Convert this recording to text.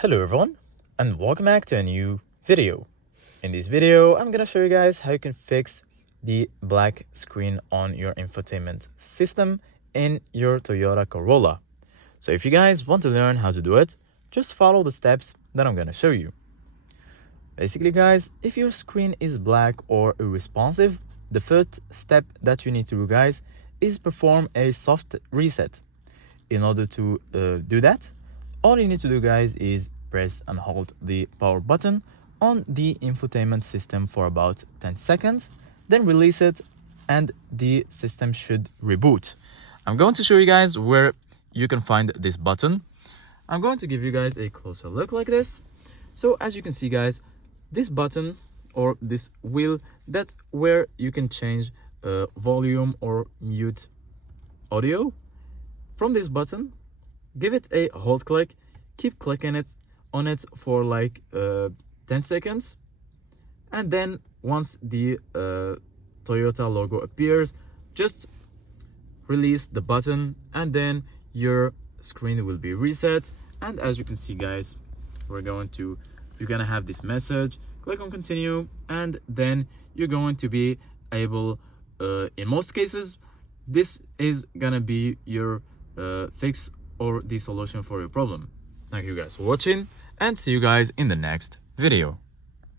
Hello everyone, and welcome back to a new video. In this video, I'm gonna show you guys how you can fix the black screen on your infotainment system in your Toyota Corolla. So if you guys want to learn how to do it, just follow the steps that I'm gonna show you. Basically guys, if your screen is black or unresponsive, the first step that you need to do guys is perform a soft reset. In order to do that, all you need to do guys is press and hold the power button on the infotainment system for about 10 seconds, then release it and the system should reboot. I'm going to show you guys where you can find this button. I'm going to give you guys a closer look like this. So as you can see guys, this button or this wheel, that's where you can change volume or mute audio. From this button, give it a hold click, keep clicking it on it for like 10 seconds, and then once the Toyota logo appears, just release the button and then your screen will be reset. And as you can see guys, you're gonna have this message. Click on continue, and then you're going to be able, in most cases, this is gonna be your fix or the solution for your problem. Thank you guys for watching, and see you guys in the next video.